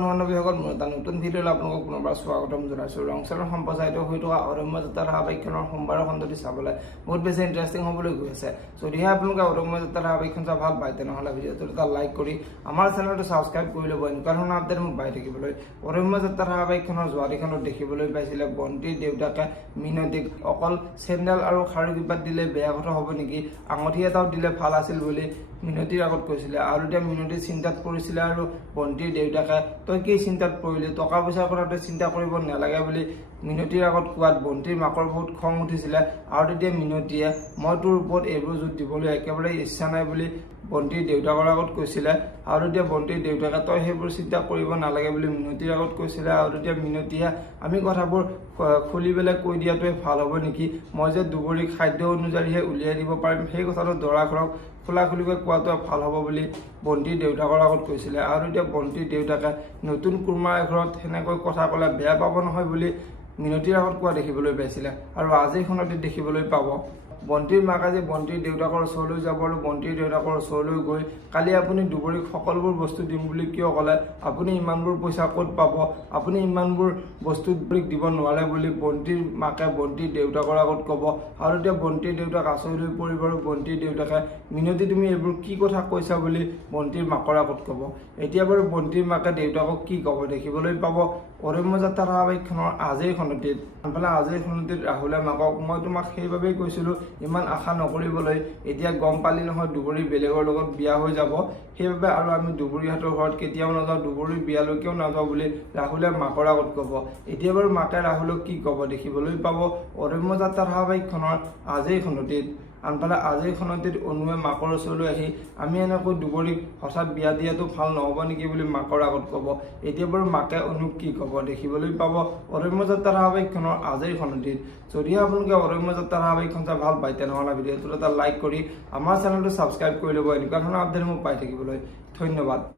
মহানবীসকল মোৰ এটা নতুন ভিডিঅ'লৈ আপোনালোকক পুনৰবাৰ স্বাগতম জনাইছোঁ। ৰংচেলৰ সম্প্ৰচাৰিত হৈ থকা অদম্য যাত্ৰাৰ ধাৰাবাহিকখনৰ সোমবাৰৰ খণ্ডটি চাবলৈ বহুত বেছি ইণ্টাৰেষ্টিং হ'বলৈ গৈ আছে। যদিহে আপোনালোকে অদম্য যাত্ৰাৰ ধাৰাবাহিকখন চাই ভাল পায় তেনেহ'লে ভিডিঅ'টোত এটা লাইক কৰি আমাৰ চেনেলটো ছাবস্ক্ৰাইব কৰি ল'ব। এনেকুৱা ধৰণৰ আপডেট মোক পাই থাকিবলৈ। অদম্য যাত্ৰাৰ ধাৰাবাহিকখনৰ যোৱাদিখনত দেখিবলৈ পাইছিলে বন্তিৰ দেউতাকে মিনতীক অকল চেণ্ডেল আৰু খাৰু কিপাত দিলে বেয়া কথা হ'ব নেকি, আঙুঠি এটাও দিলে ভাল আছিল বুলি মিনতীৰ আগত কৈছিলে। আৰু এতিয়া মিনতীৰ চিন্তাত পৰিছিলে আৰু বন্তিৰ দেউতাকে তই কি চিন্তাত পৰিলি, টকা পইচাৰ কথা তই চিন্তা কৰিব নালাগে বুলি মিনতীৰ আগত কোৱাত বন্তিৰ মাকৰ বহুত খং উঠিছিলে। আৰু তেতিয়া মিনতীয়ে মই তোৰ ওপৰত এইবোৰ জোৰ দিবলৈ একেবাৰে ইচ্ছা নাই বুলি বন্তিৰ দেউতাকৰ আগত কৈছিলে। আৰু তেতিয়া বন্তিৰ দেউতাকে তই সেইবোৰ চিন্তা কৰিব নালাগে বুলি মিনতীৰ আগত কৈছিলে। আৰু তেতিয়া মিনতীয়ে আমি কথাবোৰ খুলি পেলাই কৈ দিয়াটোৱে ভাল হ'ব নেকি, মই যে দুবৰি খাদ্য অনুযায়ীহে উলিয়াই দিব পাৰিম সেই কথাটো দৰা ঘৰক খোলাখুলিকৈ কোৱাটো ভাল হ'ব বুলি বন্তিৰ দেউতাকৰ আগত কৈছিলে। আৰু এতিয়া বন্তিৰ দেউতাকে নতুন কুৰ্মাৰ ঘৰত সেনেকৈ কথা ক'লে বেয়া পাব নহয় বুলি মিনতীৰ আগত কোৱা দেখিবলৈ পাইছিলে। আৰু আজিখনতে দেখিবলৈ পাব বন্তিৰ মাকে যে বন্তিৰ দেউতাকৰ ওচৰলৈ যাব আৰু বন্তিৰ দেউতাকৰ ওচৰলৈ গৈ কালি আপুনি দুবৰিক সকলোবোৰ বস্তু দিম বুলি কিয় ক'লে, আপুনি ইমানবোৰ পইচা ক'ত পাব, আপুনি ইমানবোৰ বস্তু দুবৰিক দিব নোৱাৰে বুলি বন্তিৰ মাকে বন্তিৰ দেউতাকৰ আগত ক'ব। আৰু এতিয়া বন্তিৰ দেউতাক আচৰিত হৈ পৰিব আৰু বন্তিৰ দেউতাকে মিনতী তুমি এইবোৰ কি কথা কৈছা বুলি বন্তিৰ মাকৰ আগত ক'ব। এতিয়া বাৰু বন্তিৰ মাকে দেউতাকক কি ক'ব দেখিবলৈ পাব অদম্য যাত্ৰা ধাৰাবাহিকখনৰ আজিৰ খণ্ডটিত। আনফালে আজিৰ খণ্ডটিত ৰাহুলে মাকক মই তোমাক সেইবাবেই কৈছিলোঁ ইমান আশা নকৰিবলৈ, এতিয়া গম পালি নহয় দুবৰি বেলেগৰ লগত বিয়া হৈ যাব, সেইবাবে আৰু আমি দুবৰিহঁতৰ ঘৰত কেতিয়াও নাযাওঁ, দুবৰিৰ বিয়ালৈকেও নাযাওঁ বুলি ৰাহুলে মাকৰ আগত ক'ব। এতিয়া বাৰু মাকে ৰাহুলক কি ক'ব দেখিবলৈ পাব অদম্য যাত্ৰা ধাৰাবাহিকখনৰ আজিৰ খণ্ডটিত। আনফালে আজিৰ খণ্ডটিত অনুৱে মাকৰ ওচৰলৈ আহি আমি এনেকৈ দুবৰিক হঠাৎ বিয়া দিয়াটো ভাল নহ'ব নেকি বুলি মাকৰ আগত ক'ব। এতিয়া বাৰু মাকে অনুক কি ক'ব দেখিবলৈ পাব অদম্য যাত্ৰা ধাৰাবাহিকখনৰ আজিৰ খণ্ডটিত। যদিহে আপোনালোকে অদম্য যাত্ৰা ধাৰাবাহিকখন চাই ভাল পায় তেনেহ'লে ভিডিঅ'টোত এটা লাইক কৰি আমাৰ চেনেলটো ছাবস্ক্ৰাইব কৰি ল'ব। এনেকুৱা ধৰণৰ আপডেট মোক পাই থাকিবলৈ ধন্যবাদ।